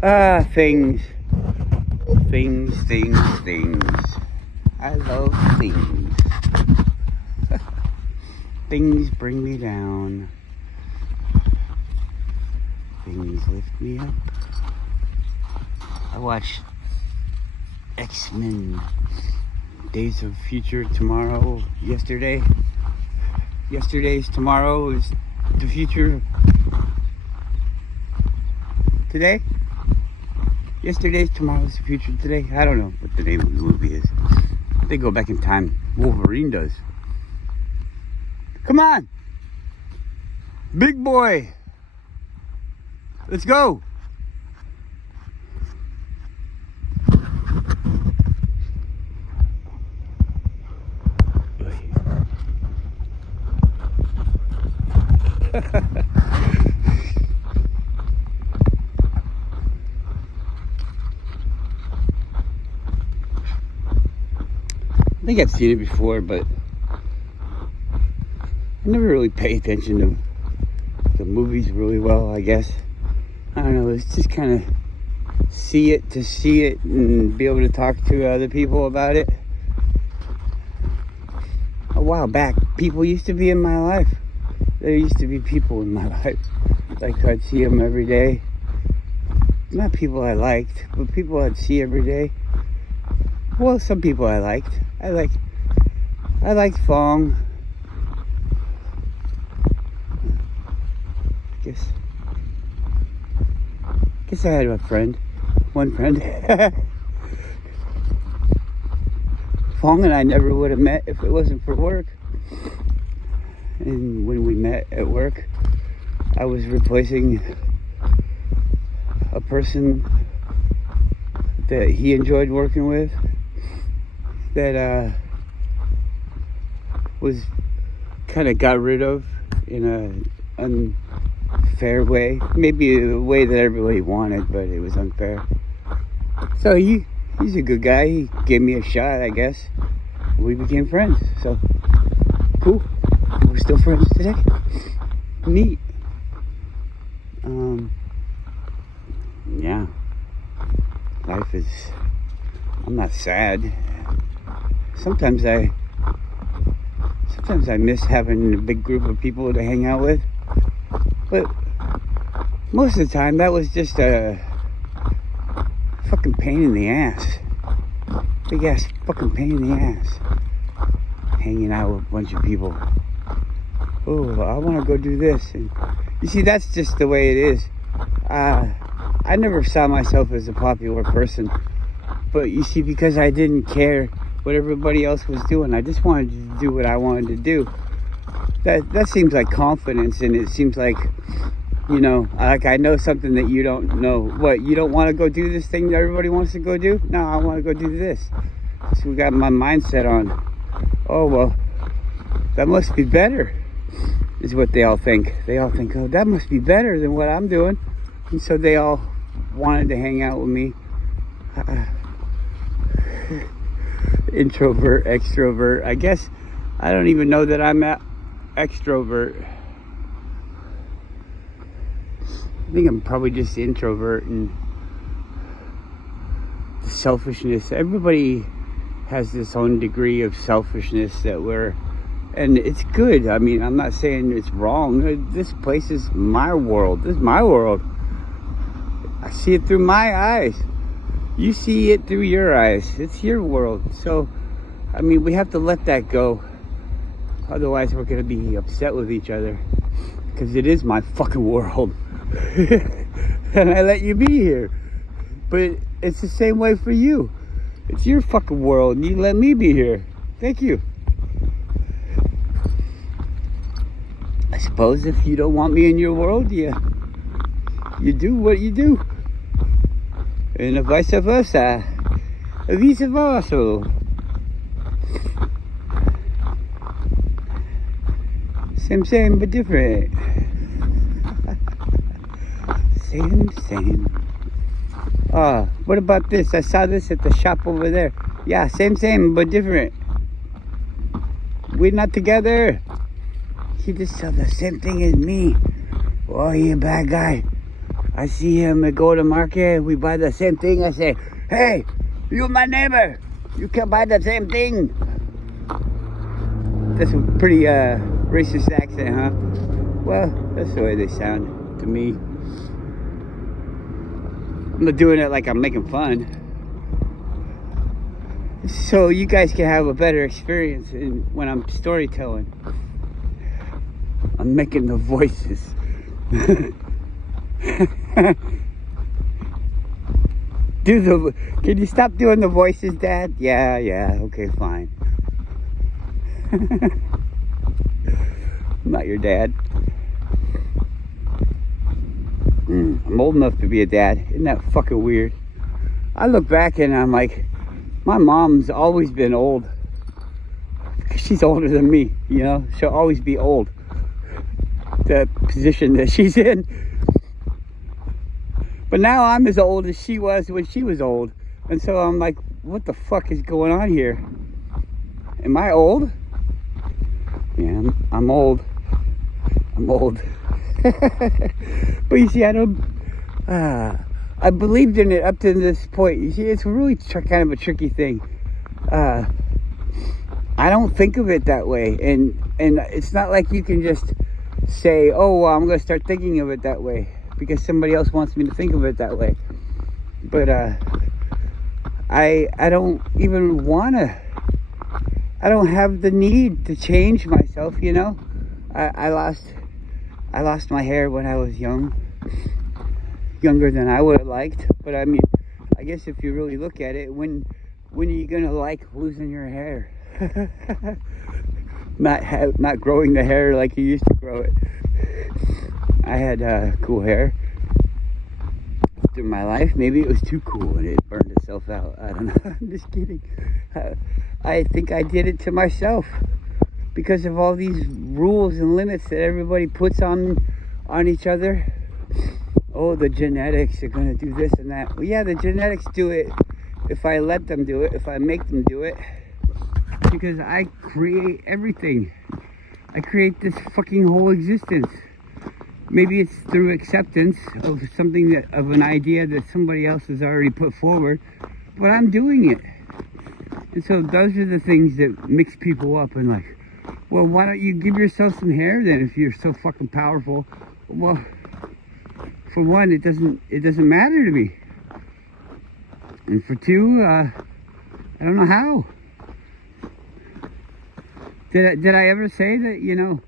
Things. Things. I love things. Things bring me down. Things lift me up. I watch X-Men Days of Future tomorrow. Yesterday's tomorrow is the future today. Yesterday's tomorrow's the future today. I don't know what the name of the movie is. They go back in time. Wolverine does. Come on, big boy. Let's go. I think I've seen it before, but I never really pay attention to the movies really well, I guess. I don't know, it's just kind of see it and be able to talk to other people about it. A while back, people used to be in my life. There used to be people in my life. Like, I'd see them every day. Not people I liked, but people I'd see every day. Well, some people I liked. I liked Fong. Guess I had one friend. Fong and I never would have met if it wasn't for work. And when we met at work, I was replacing a person that he enjoyed working with, that was kind of got rid of in a unfair way. Maybe a way that everybody wanted, but it was unfair. So he's a good guy. He gave me a shot, I guess. We became friends. So cool. We're still friends today. Neat. Yeah. Life is... I'm not sad. Sometimes I miss having a big group of people to hang out with. But most of the time, that was just a fucking pain in the ass. Big ass fucking pain in the ass. Hanging out with a bunch of people. Oh, I want to go do this. And you see, that's just the way it is. I never saw myself as a popular person. But you see, because I didn't care what everybody else was doing, I just wanted to do what I wanted to do. That seems like confidence, and it seems like, you know, like I know something that you don't know. What, you don't want to go do this thing that everybody wants to go do? No, I want to go do this. So we got my mindset on, oh, well, that must be better, is what they all think. They all think, oh, that must be better than what I'm doing. And so they all wanted to hang out with me. Introvert, extrovert. I guess I don't even know that I'm an extrovert. I think I'm probably just introvert, and the selfishness. Everybody has this own degree of selfishness and it's good. I mean, I'm not saying it's wrong. This place is my world. This is my world. I see it through my eyes. You see it through your eyes. It's your world. So, I mean, we have to let that go. Otherwise, we're going to be upset with each other. Because it is my fucking world. And I let you be here. But it's the same way for you. It's your fucking world, and you let me be here. Thank you. I suppose if you don't want me in your world, you do what you do. And vice versa. Vice versa. Same, but different. Same. What about this? I saw this at the shop over there. Yeah, same, but different. We're not together. You just saw the same thing as me. Oh, you bad guy. I see him go to market, we buy the same thing. I say, hey, you my neighbor, you can buy the same thing. That's a pretty racist accent, huh? Well, that's the way they sound to me. I'm not doing it like I'm making fun. So you guys can have a better experience when I'm storytelling. I'm making the voices. Can you stop doing the voices, Dad? Yeah, okay, fine. I'm not your dad. I'm old enough to be a dad. Isn't that fucking weird? I look back and I'm like, my mom's always been old. She's older than me, you know? She'll always be old. The position that she's in. But now I'm as old as she was when she was old. And so I'm like, what the fuck is going on here? Am I old? Yeah, I'm old. I'm old. But you see, I believed in it up to this point. You see, it's really kind of a tricky thing. I don't think of it that way. And it's not like you can just say, oh, well, I'm going to start thinking of it that way because somebody else wants me to think of it that way. But I don't even want to. I don't have the need to change myself, you know. I lost my hair when I was younger than I would have liked. But I mean, I guess if you really look at it, when are you gonna like losing your hair? not growing the hair like you used to grow it. I had cool hair through my life. Maybe it was too cool and it burned itself out. I don't know. I'm just kidding. I think I did it to myself because of all these rules and limits that everybody puts on each other. Oh, the genetics are going to do this and that. Well, yeah, the genetics do it if I let them do it, if I make them do it. Because I create everything. I create this fucking whole existence. Maybe it's through acceptance of something of an idea that somebody else has already put forward, but I'm doing it. And so those are the things that mix people up and like, well, why don't you give yourself some hair then if you're so fucking powerful? Well, for one, it doesn't matter to me. And for two, I don't know how. Did I ever say that, you know,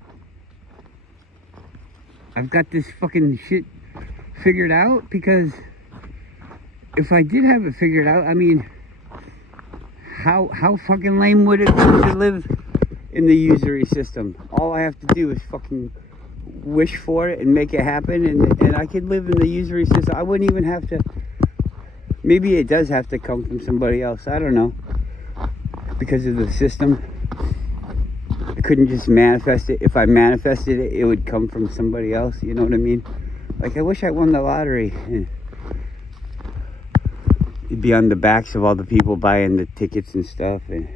I've got this fucking shit figured out? Because if I did have it figured out, I mean, how fucking lame would it be to live in the usury system? All I have to do is fucking wish for it and make it happen, and I could live in the usury system. I wouldn't even have to. Maybe it does have to come from somebody else. I don't know. Because of the system. I couldn't just manifest it. If I manifested it, it would come from somebody else. You know what I mean? Like, I wish I won the lottery. It'd be on the backs of all the people buying the tickets and stuff. And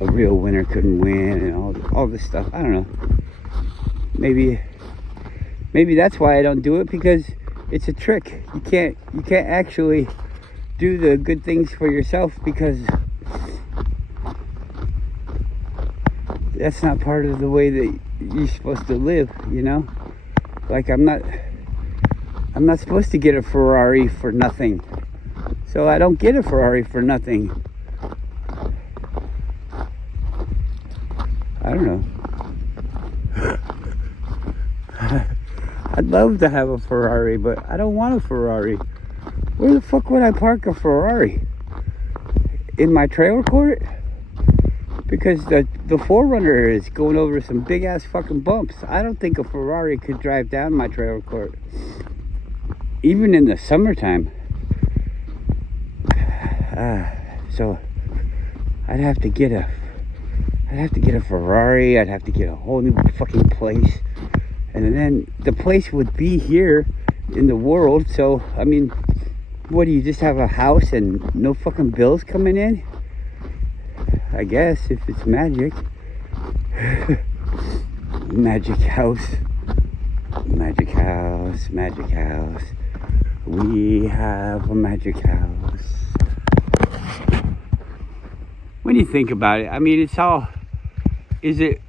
a real winner couldn't win and all this stuff. I don't know. Maybe that's why I don't do it, because it's a trick. You can't actually do the good things for yourself, because that's not part of the way that you're supposed to live, you know? Like, I'm not supposed to get a Ferrari for nothing. So I don't get a Ferrari for nothing. I don't know. I'd love to have a Ferrari, but I don't want a Ferrari. Where the fuck would I park a Ferrari? In my trailer court? Because the 4Runner is going over some big ass fucking bumps. I don't think a Ferrari could drive down my trailer court. Even in the summertime. So I'd have to get a Ferrari. I'd have to get a whole new fucking place. And then the place would be here in the world. So, I mean, what do you just have a house and no fucking bills coming in? I guess, if it's magic. Magic house. magic house, magic house. We have a magic house. When you think about it, I mean, it's all, is it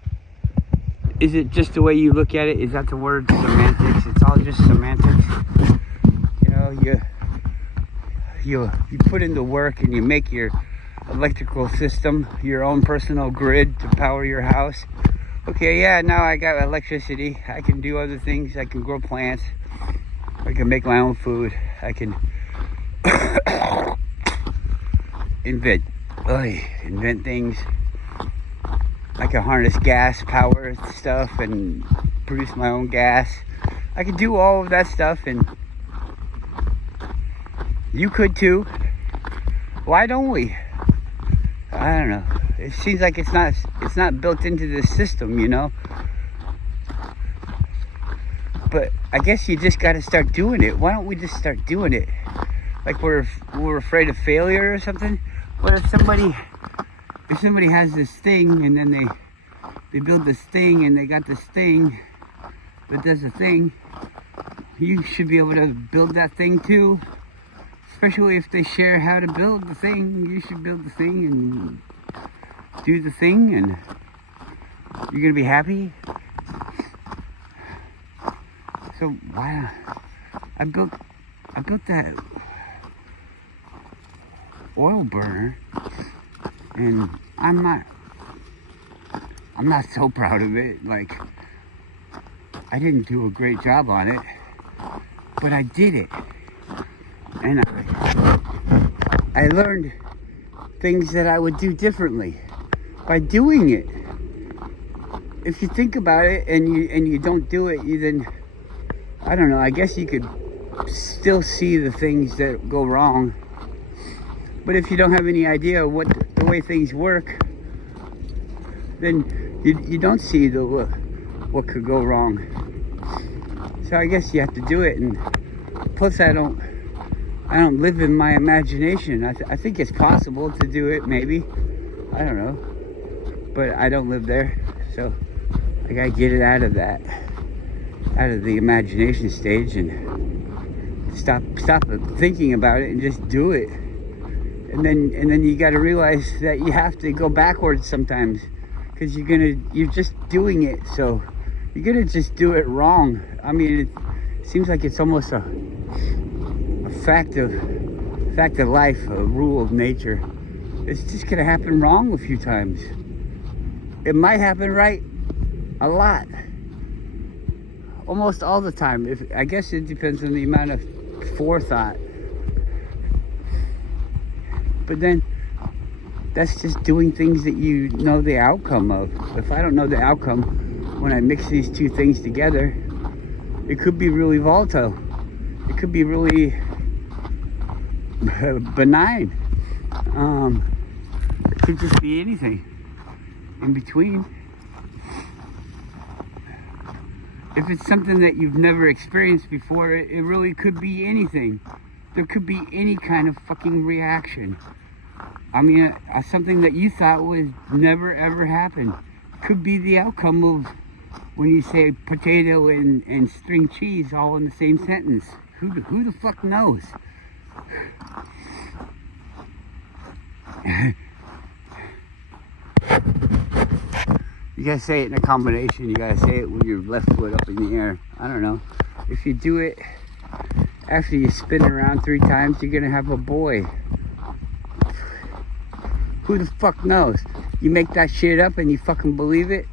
just the way you look at it? Is that the word, semantics? It's all just semantics. You know, you put in the work and you make your electrical system, your own personal grid to power your house. Okay, yeah, now I got electricity. I can do other things. I can grow plants. I can make my own food. I can invent things. I can harness gas power stuff and produce my own gas. I can do all of that stuff, and you could too. Why don't we? I don't know. It seems like it's not built into the system, you know. But I guess you just got to start doing it. Why don't we just start doing it? Like we're afraid of failure or something. What if somebody has this thing and then they build this thing and they got this thing that does a thing? You should be able to build that thing too. Especially if they share how to build the thing. You should build the thing and do the thing, and you're gonna be happy. So why? I built that oil burner, and I'm not so proud of it. Like, I didn't do a great job on it, but I did it, and I learned things that I would do differently by doing it. If you think about it and you don't do it, you then, I don't know, I guess you could still see the things that go wrong. But if you don't have any idea what the way things work, then you don't see what could go wrong. So I guess you have to do it. And plus, I don't live in my imagination. I think it's possible to do it, maybe. I don't know. But I don't live there, so I gotta get it out of the imagination stage and stop thinking about it and just do it. And then you gotta realize that you have to go backwards sometimes, because you're just doing it, so you're gonna just do it wrong. I mean, it seems like it's almost a fact of life, a rule of nature. It's just gonna happen wrong a few times. It might happen right a lot, almost all the time. I guess it depends on the amount of forethought. But then that's just doing things that you know the outcome of. If I don't know the outcome when I mix these two things together, it could be really volatile. It could be really benign. It could just be anything in between. If it's something that you've never experienced before, it really could be anything. There could be any kind of fucking reaction. I mean, something that you thought would never ever happen could be the outcome of when you say potato and string cheese all in the same sentence. Who the fuck knows? You gotta say it in a combination. You gotta say it with your left foot up in the air. I don't know. If you do it after you spin around 3 times, you're gonna have a boy. Who the fuck knows? You make that shit up and you fucking believe it,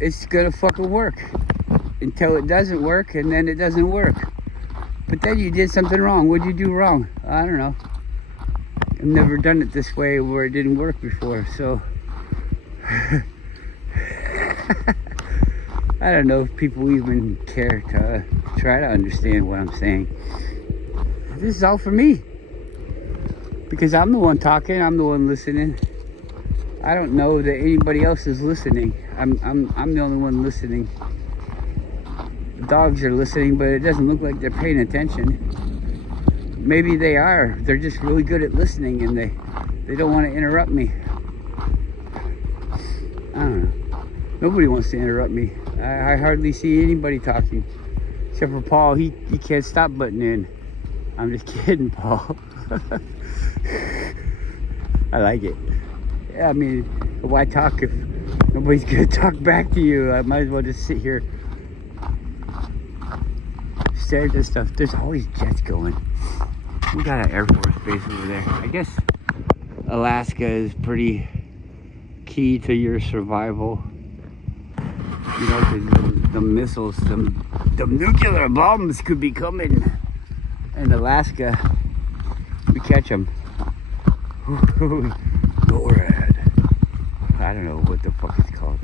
it's gonna fucking work. Until it doesn't work, and then it doesn't work. But then you did something wrong. What'd you do wrong? I don't know. I've never done it this way where it didn't work before, so I don't know if people even care to try to understand what I'm saying. This is all for me, because I'm the one talking, I'm the one listening. I don't know that anybody else is listening. I'm the only one listening. The dogs are listening, but it doesn't look like they're paying attention. Maybe they are. They're just really good at listening, and they don't want to interrupt me. I don't know. Nobody wants to interrupt me. I hardly see anybody talking. Except for Paul, he can't stop butting in. I'm just kidding, Paul. I like it. Yeah, I mean, why talk if nobody's gonna talk back to you? I might as well just sit here, stare at this stuff. There's always jets going. We got an Air Force base over there. I guess Alaska is pretty key to your survival. You know, because the missiles, the nuclear bombs could be coming. In Alaska, we catch them. NORAD. I don't know what the fuck it's called.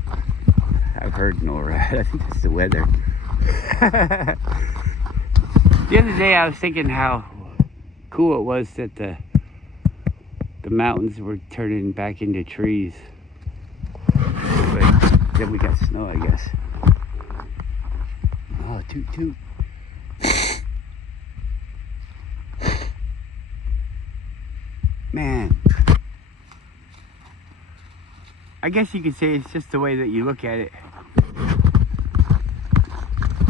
I've heard NORAD. I think that's the weather. The other day I was thinking how cool it was that the mountains were turning back into trees. But then we got snow, I guess. Oh, toot toot. Man, I guess you could say it's just the way that you look at it.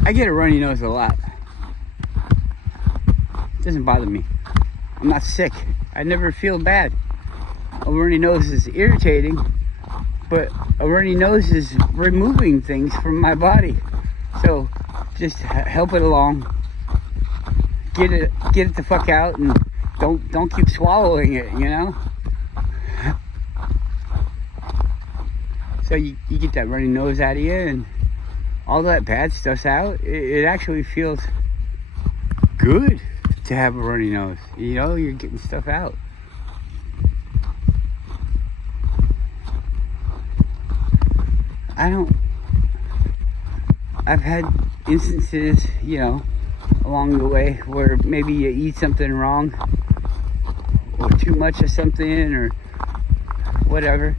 I get a runny nose a lot. It doesn't bother me. I'm not sick. I never feel bad. A runny nose is irritating, but a runny nose is removing things from my body. So just help it along. Get it the fuck out, and don't keep swallowing it, you know? So you get that runny nose out of you, and all that bad stuff's out. It actually feels good to have a runny nose. You know, you're getting stuff out. I've had instances, you know, along the way where maybe you eat something wrong, or too much of something, or whatever,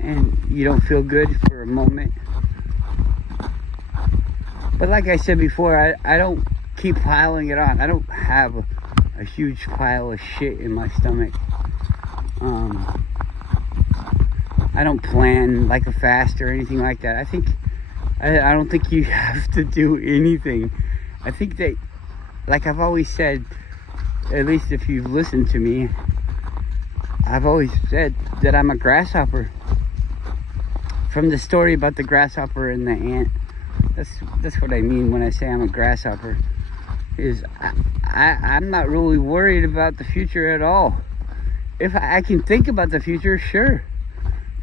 and you don't feel good for a moment. But like I said before, I don't keep piling it on. I don't have a huge pile of shit in my stomach. I don't plan like a fast or anything like that. I don't think you have to do anything. I think that, like I've always said, at least if you've listened to me, I've always said that I'm a grasshopper. From the story about the grasshopper and the ant, that's what I mean when I say I'm a grasshopper. Is I'm not really worried about the future at all. If I can think about the future, sure.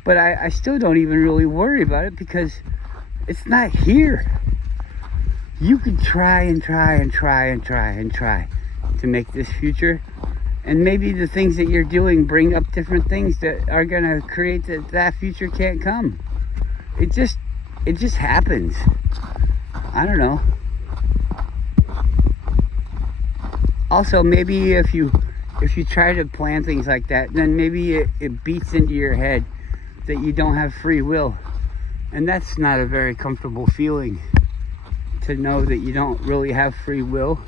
But I still don't even really worry about it because it's not here. You can try and try and try and try and try to make this future. And maybe the things that you're doing bring up different things that are going to create that future can't come. It just happens. I don't know. Also, maybe if you try to plan things like that, then maybe it beats into your head that you don't have free will. And that's not a very comfortable feeling, to know that you don't really have free will.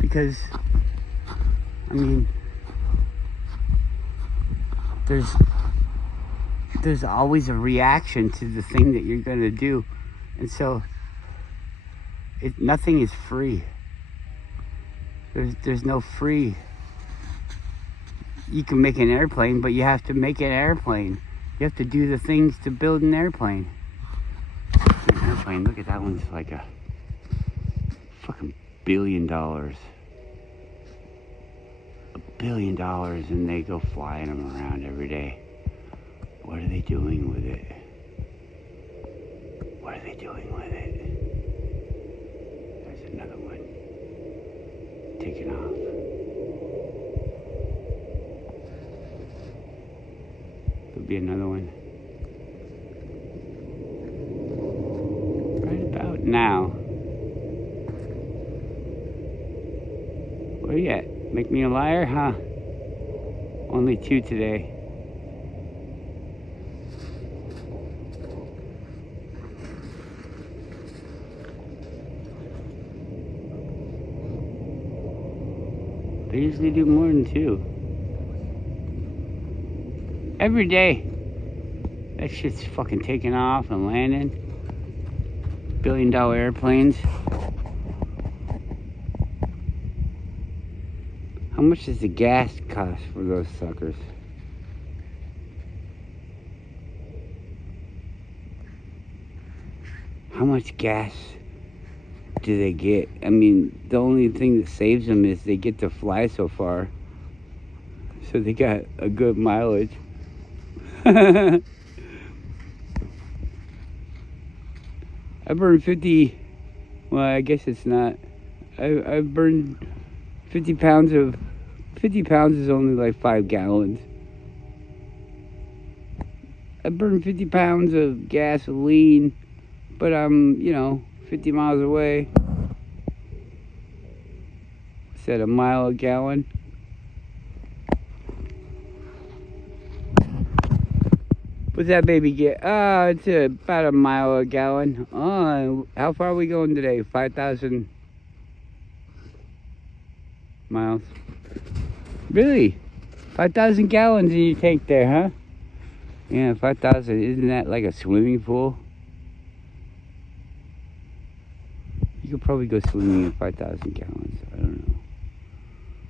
Because, I mean, there's always a reaction to the thing that you're going to do. And so nothing is free. There's no free. You can make an airplane, but you have to make an airplane. You have to do the things to build an airplane. An airplane, look at that one's like a fucking $1 billion. $1 billion, and they go flying them around every day. What are they doing with it? What are they doing with it? There's another one. Taking off. There'll be another one. Right about now. Where you at? Make me a liar, huh? Only 2 today. They usually do more than 2. Every day. That shit's fucking taking off and landing. billion-dollar airplanes. How much does the gas cost for those suckers? How much gas do they get? I mean, the only thing that saves them is they get to fly so far. So they got a good mileage. I burned 50, well, I guess it's not. I burned 50 pounds of, 50 pounds is only like 5 gallons. I burned 50 pounds of gasoline, but I'm, 50 miles away. Said a mile a gallon. What's that baby get? Oh, it's about a mile a gallon. Oh, how far are we going today? 5,000 miles. Really? 5,000 gallons in your tank there, huh? Yeah, 5,000. Isn't that like a swimming pool? You could probably go swimming in 5,000 gallons. I don't know.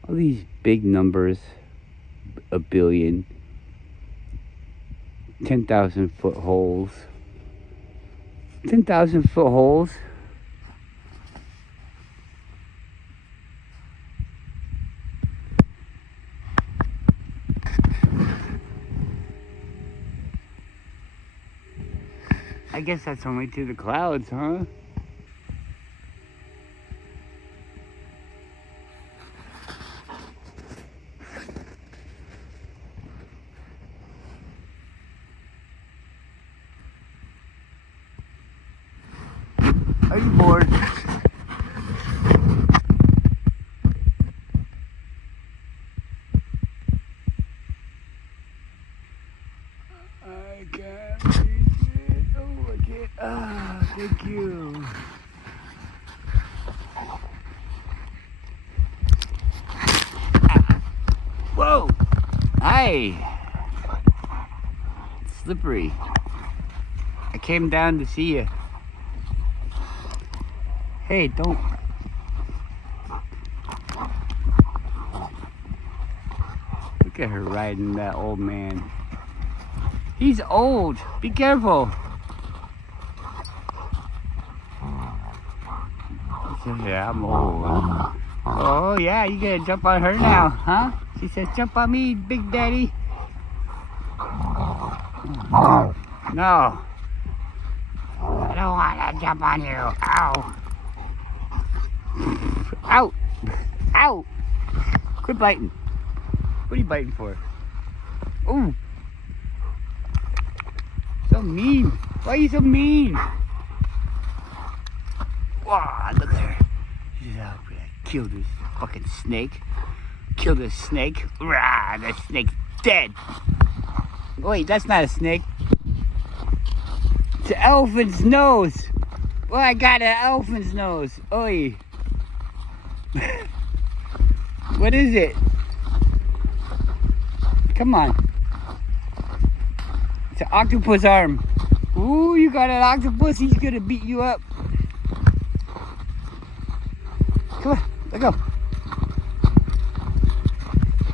All these big numbers. A billion. 10,000 foot holes. 10,000 foot holes. I guess that's only to the clouds, huh? Are you bored? I can't reach it. Oh, I can't. Ah, thank you. Whoa! Hi! It's slippery. I came down to see you. Hey, don't. Look at her riding that old man. He's old. Be careful. He said, yeah, I'm old. Huh? Oh, yeah, you gonna jump on her now, huh? She said, jump on me, Big Daddy. No. I don't want to jump on you. Ow. Ow! Ow! Quit biting. What are you biting for? Ooh! So mean. Why are you so mean? Wow, look at her. She's out there. Kill this fucking snake. Kill this snake. Rah, that snake's dead. Wait, that's not a snake. It's an elephant's nose. Well, I got an elephant's nose. Oi. What is it? Come on. It's an octopus arm. Ooh, you got an octopus. He's gonna beat you up. Come on, let go.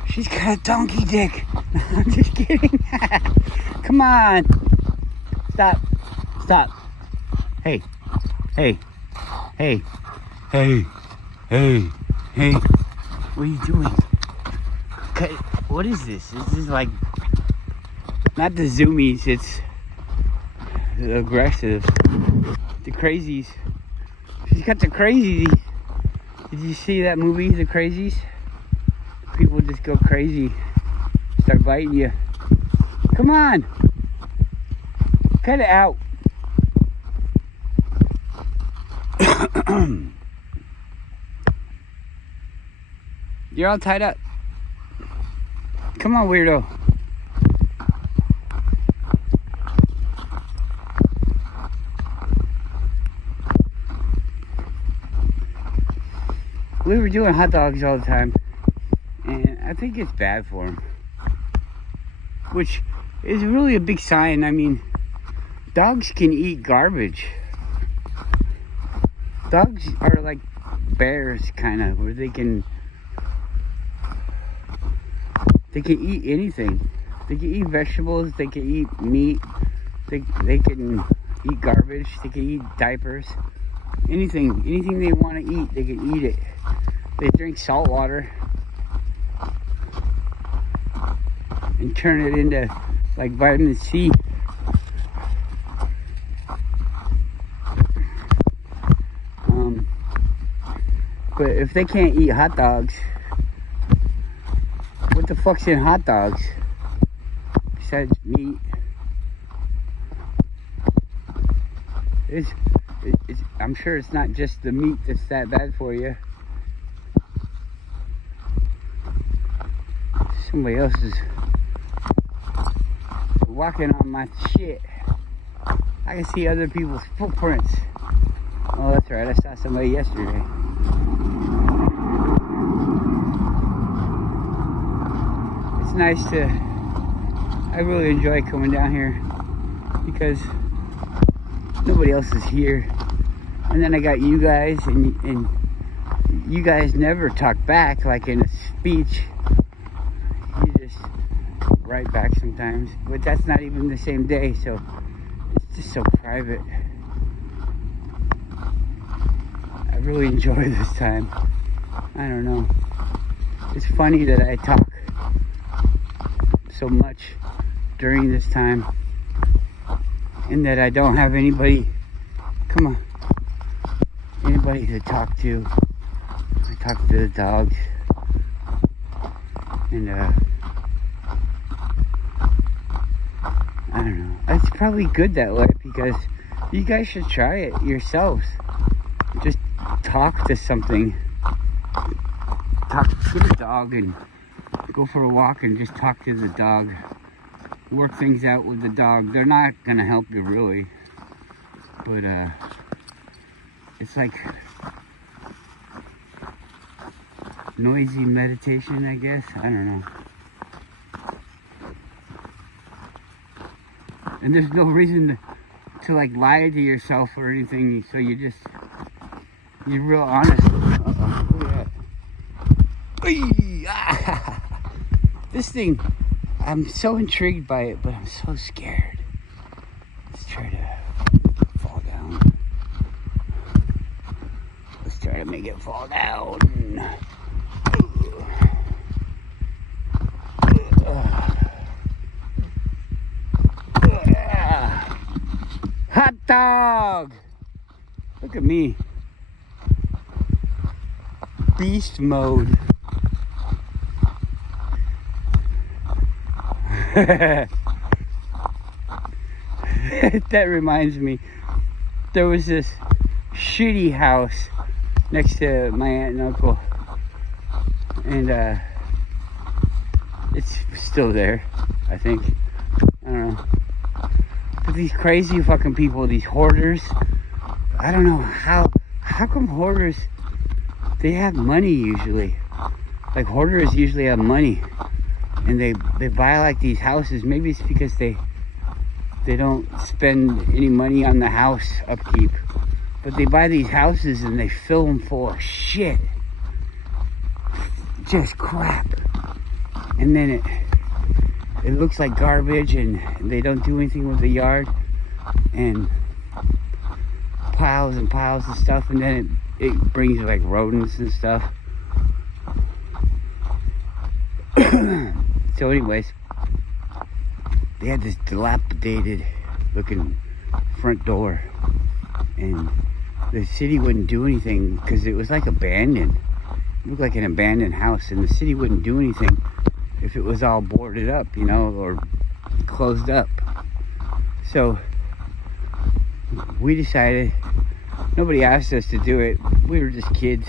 She's got a donkey dick. I'm just kidding. Come on. Stop. Stop. Hey. Hey. Hey. Hey. Hey. Hey. What are you doing? Okay. What is this? This is like not the zoomies, it's the aggressive. The crazies. She's got the crazies. Did you see that movie, The Crazies? People just go crazy. Start biting you. Come on. Cut it out. You're all tied up. Come on, weirdo. We were doing hot dogs all the time, and I think it's bad for them. Which is really a big sign. I mean, dogs can eat garbage. Dogs are like bears, kind of, where they can eat anything. They can eat vegetables. They can eat meat. They can eat garbage. They can eat diapers. Anything they want to eat, they can eat it. They drink salt water and turn it into like vitamin C. But if they can't eat hot dogs, what the fuck's in hot dogs besides meat? I'm sure it's not just the meat that's that bad for you. Somebody else is walking on my shit. I can see other people's footprints. Oh, that's right. I saw somebody yesterday. It's nice I really enjoy coming down here because nobody else is here. And then I got you guys, and you guys never talk back like in a speech. You just write back sometimes, but that's not even the same day, so it's just so private. I really enjoy this time. I don't know. It's funny that I talk so much during this time and that I don't have anybody to talk to. I talk to the dogs, and I don't know. It's probably good that way because you guys should try it yourselves. Just talk to something. Get a dog and go for a walk and just talk to the dog. Work things out with the dog. They're not gonna help you really, but it's like noisy meditation, I guess. I don't know. And there's no reason to like lie to yourself or anything, so you're real honest. This thing, I'm so intrigued by it, but I'm so scared. Let's try to fall down. Let's try to make it fall down. Hot dog! Look at me. Beast mode. That reminds me, there was this shitty house next to my aunt and uncle, and it's still there, I think. I don't know. But these crazy fucking people, these hoarders, I don't know how come hoarders, they have money usually. Like hoarders usually have money. And they buy like these houses. Maybe it's because they don't spend any money on the house upkeep. But they buy these houses and they fill them full of shit. Just crap. And then it looks like garbage, and they don't do anything with the yard. And piles and piles of stuff, and then it brings like rodents and stuff. So anyways, they had this dilapidated looking front door, and the city wouldn't do anything because it was like abandoned. It looked like an abandoned house, and the city wouldn't do anything if it was all boarded up, you know, or closed up. So we decided, nobody asked us to do it. We were just kids.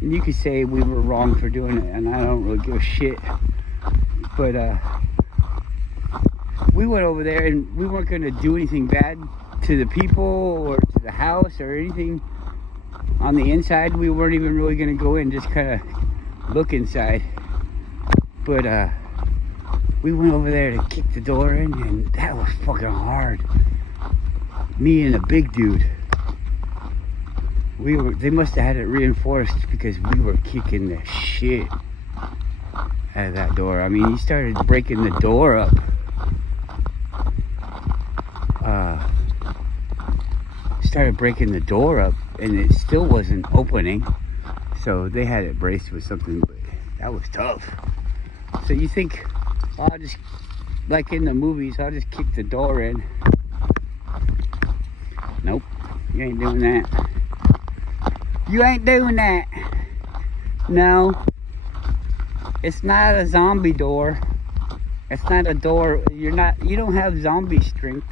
And you could say we were wrong for doing it, and I don't really give a shit. But we went over there, and we weren't going to do anything bad to the people or to the house or anything on the inside. We weren't even really going to go in, just kind of look inside. But we went over there to kick the door in, and that was fucking hard. Me and a big dude. They must have had it reinforced because we were kicking the shit out of that door. I mean, he started breaking the door up. Started breaking the door up, and it still wasn't opening. So they had it braced with something, but that was tough. So you think, oh, I'll just, like in the movies, I'll just kick the door in. Nope, you ain't doing that. You ain't doing that. No, it's not a zombie door. It's not a door. You don't have zombie strength.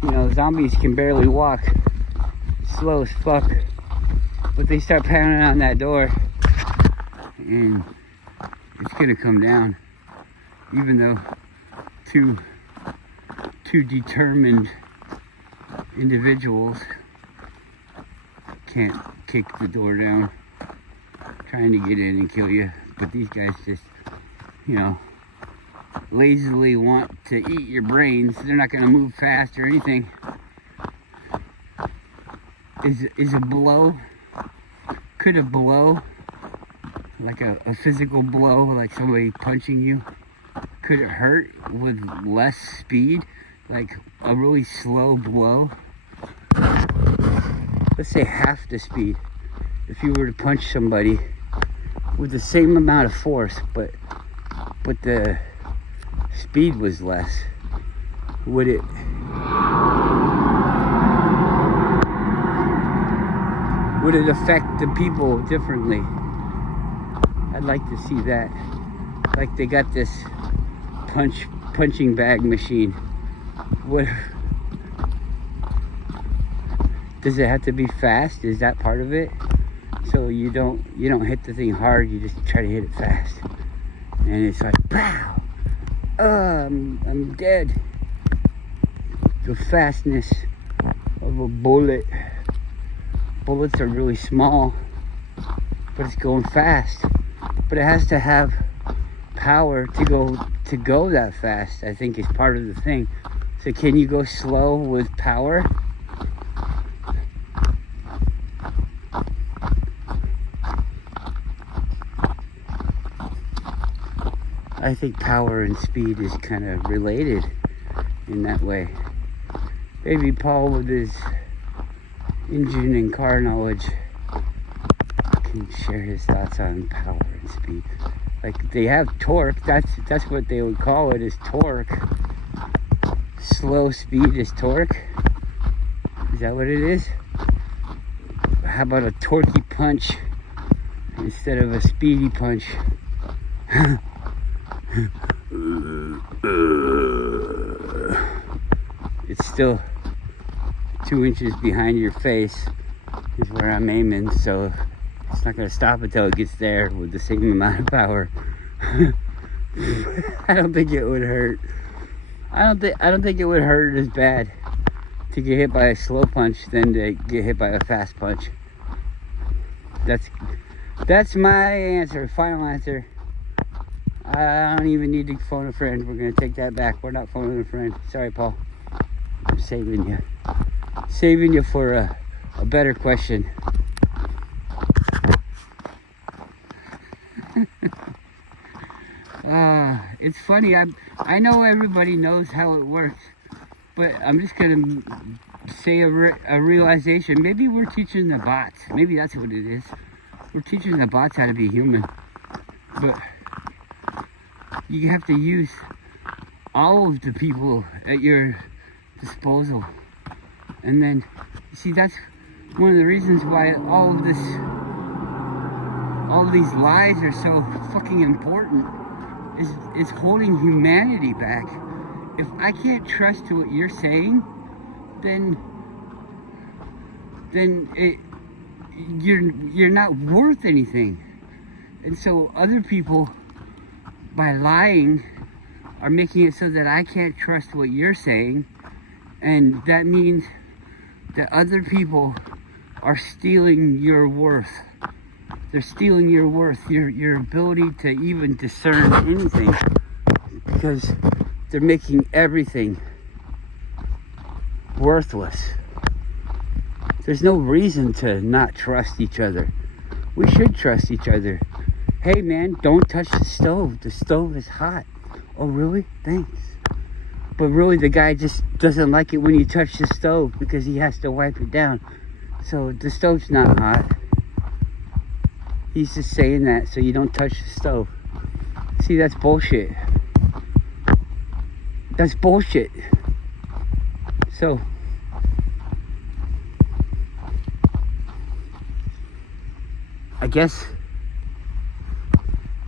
You know, zombies can barely walk. Slow as fuck. But they start pounding on that door, and it's gonna come down. Even though two determined individuals can't kick the door down, trying to get in and kill you. But these guys just, you know, lazily want to eat your brains. They're not going to move fast or anything. Is a blow, could a blow, like a physical blow, like somebody punching you, could it hurt with less speed, like a really slow blow? Let's say half the speed. If you were to punch somebody with the same amount of force, but the speed was less, would it affect the people differently? I'd like to see that. Like they got this punching bag machine. What does it have to be fast? Is that part of it? So you don't hit the thing hard, you just try to hit it fast. And it's like, pow! I'm dead. The fastness of a bullet. Bullets are really small, but it's going fast. But it has to have power to go that fast, I think is part of the thing. So can you go slow with power? I think power and speed is kind of related in that way. Maybe Paul, with his engine and car knowledge, can share his thoughts on power and speed. Like they have torque, that's what they would call it, is torque. Slow speed is torque. Is that what it is? How about a torquey punch instead of a speedy punch? It's still 2 inches behind your face is where I'm aiming, so it's not going to stop until it gets there with the same amount of power. I don't think it would hurt. I don't think it would hurt as bad to get hit by a slow punch than to get hit by a fast punch. That's my answer, final answer. I don't even need to phone a friend. We're going to take that back. We're not phoning a friend. Sorry, Paul. I'm saving you. Saving you for a better question. It's funny. I know everybody knows how it works, but I'm just going to say a realization. Maybe we're teaching the bots. Maybe that's what it is. We're teaching the bots how to be human. But you have to use all of the people at your disposal. And then, see, that's one of the reasons why all these lies are so fucking important, is holding humanity back. If I can't trust what you're saying, then you're not worth anything. And so other people, by lying, are making it so that I can't trust what you're saying, and that means that other people are stealing your worth. They're stealing your worth, your ability to even discern anything, because they're making everything worthless. There's no reason to not trust each other. We should trust each other. Hey man, don't touch the stove. The stove is hot. Oh really? Thanks. But really the guy just doesn't like it when you touch the stove because he has to wipe it down. So the stove's not hot. He's just saying that so you don't touch the stove. See, that's bullshit. That's bullshit. So I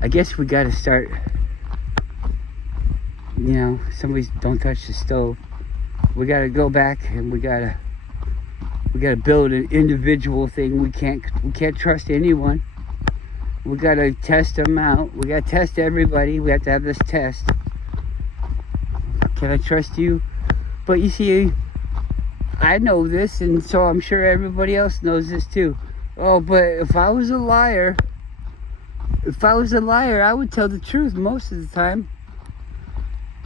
guess we gotta start, you know, somebody's don't touch the stove. We gotta go back and we gotta build an individual thing. We can't trust anyone. We gotta test them out. We gotta test everybody. We have to have this test. Can I trust you? But you see, I know this, and so I'm sure everybody else knows this too. Oh, but if I was a liar, I would tell the truth most of the time.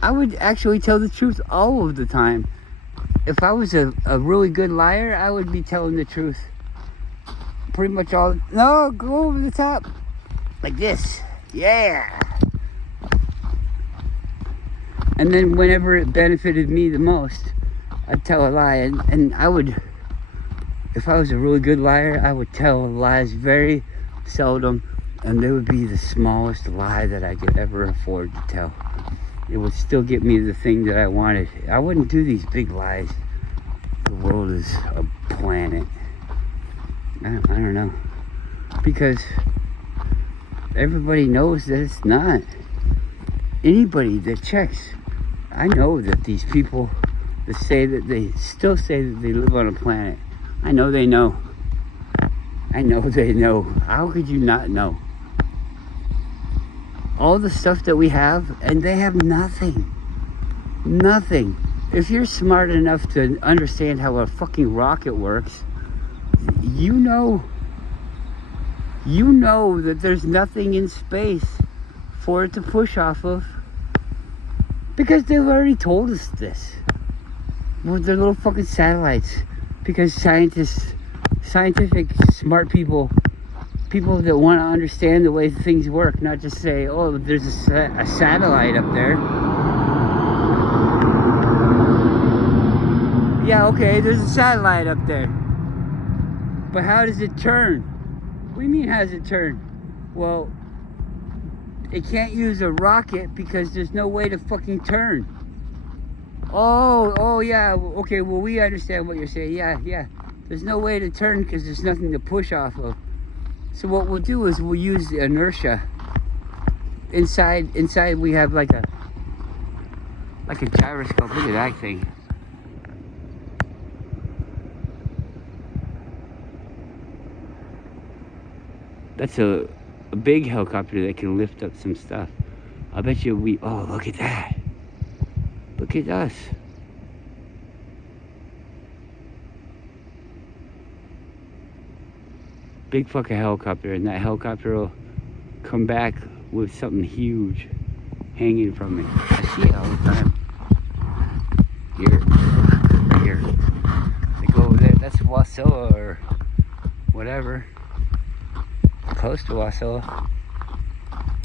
I would actually tell the truth all of the time. If I was a really good liar, I would be telling the truth. Pretty much all. No, go over the top. Like this. Yeah. And then whenever it benefited me the most, I'd tell a lie. And I would, if I was a really good liar, I would tell lies very seldom. And they would be the smallest lie that I could ever afford to tell. It would still get me the thing that I wanted. I wouldn't do these big lies. The world is a planet. I don't know. Because everybody knows that it's not. Anybody that checks, I know that these people that say that they still say that they live on a planet, I know they know. I know they know. How could you not know? All the stuff that we have, and they have nothing. Nothing. If you're smart enough to understand how a fucking rocket works, you know that there's nothing in space for it to push off of. Because they've already told us this. With their little fucking satellites. Because scientific, smart people that want to understand the way things work, not just say, oh, there's a satellite up there. Yeah, okay, there's a satellite up there. But how does it turn? What do you mean, how does it turn? Well, it can't use a rocket because there's no way to fucking turn. Oh, yeah, okay, well, we understand what you're saying. Yeah. There's no way to turn because there's nothing to push off of. So what we'll do is we'll use the inertia. Inside we have like a gyroscope. Look at that thing. That's a big helicopter that can lift up some stuff. I bet you oh, look at that. Look at us. Big fucking helicopter, and that helicopter will come back with something huge hanging from it. I see it all the time. Here. They go over there. That's Wasilla or whatever. Close to Wasilla.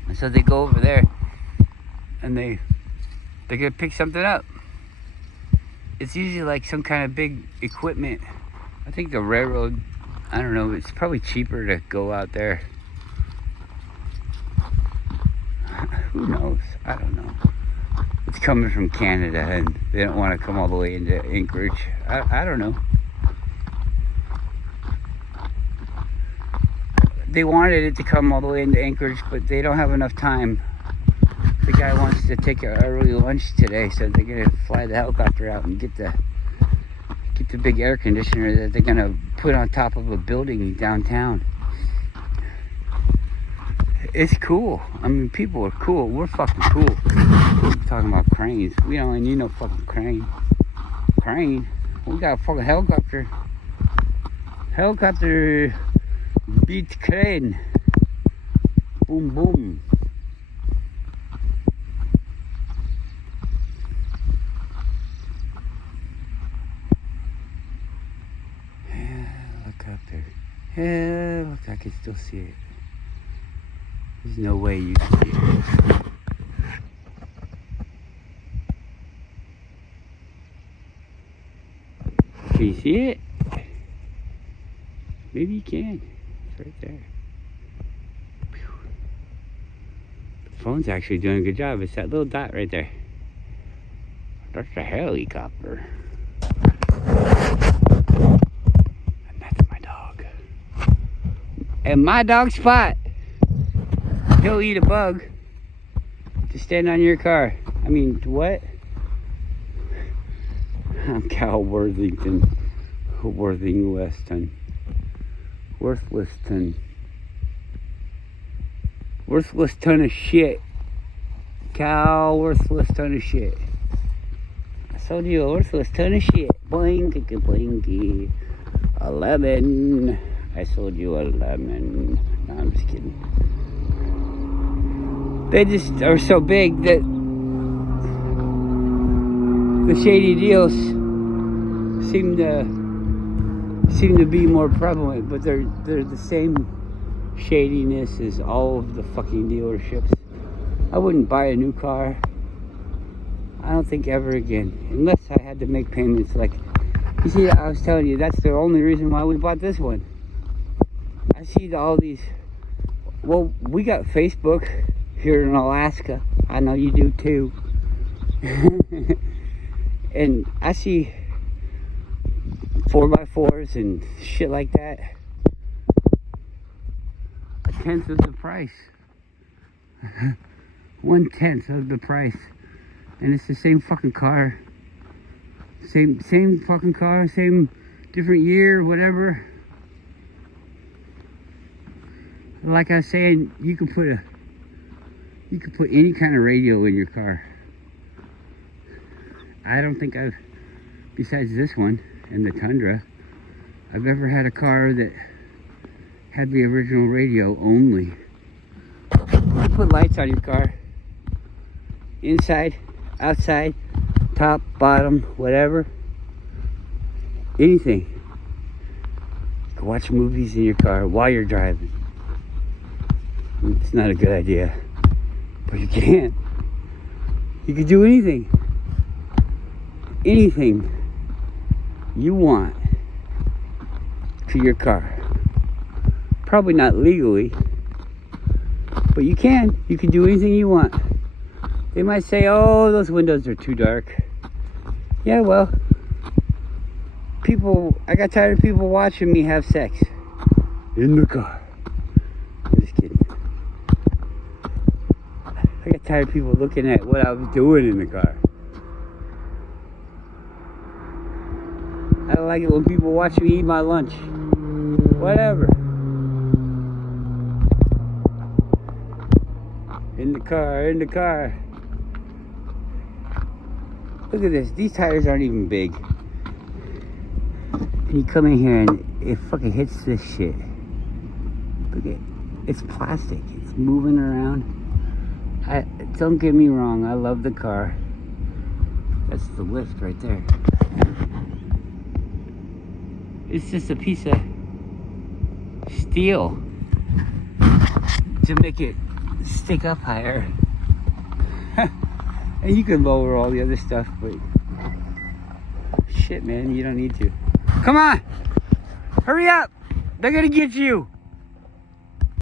And so they go over there and they're gonna pick something up. It's usually like some kind of big equipment. I think the railroad, I don't know, it's probably cheaper to go out there. Who knows? I don't know. It's coming from Canada and they don't want to come all the way into Anchorage. I don't know. They wanted it to come all the way into Anchorage, but they don't have enough time. The guy wants to take an early lunch today, so they're gonna fly the helicopter out and get the big air conditioner that they're gonna put on top of a building downtown. It's cool. I mean, people are cool. We're fucking cool. We're talking about cranes. We don't need no fucking crane. We got a fucking helicopter. Helicopter beat crane. Boom, boom. Look up there. Yeah, look, I can still see it. There's no way you can see it. Can you see it? Maybe you can. It's right there. The phone's actually doing a good job. It's that little dot right there. That's a helicopter. And that's my dog. And my dog Spot, he'll eat a bug to stand on your car. I mean, what? I'm Cal Worthington. Worthing Weston. Worthless ton of shit. Cal, worthless ton of shit. I sold you a worthless ton of shit. Boinky boinky. A lemon. I sold you a lemon. No, I'm just kidding. They just are so big that the shady deals seem to be more prevalent, but they're the same shadiness as all of the fucking dealerships. I wouldn't buy a new car, I don't think, ever again, unless I had to make payments. Like, you see, I was telling you, that's the only reason why we bought this one. I see all these, well, we got Facebook here in Alaska. I know you do too. And I see 4x4s and shit like that. 1/10 of the price. 1/10 of the price. And it's the same fucking car. Same fucking car, same different year, whatever. Like I was saying, you could put any kind of radio in your car. I don't think I've, besides this one and the Tundra, I've ever had a car that had the original radio only. You put lights on your car, inside, outside, top, bottom, whatever, anything. You can watch movies in your car while you're driving. It's not a good idea, but you can. You can do anything you want to your car. Probably not legally, but you can do anything you want. They might say, oh, those windows are too dark. Yeah, well, I got tired of people watching me have sex in the car. I'm just kidding. I got tired of people looking at what I was doing in the car. I don't like it when people watch me eat my lunch. Whatever. In the car. Look at this. These tires aren't even big. And you come in here and it fucking hits this shit. Look at it. It's plastic. It's moving around. Don't get me wrong. I love the car. That's the lift right there. It's just a piece of steel to make it stick up higher. And you can lower all the other stuff, but shit, man, you don't need to. Come on! Hurry up! They're gonna get you!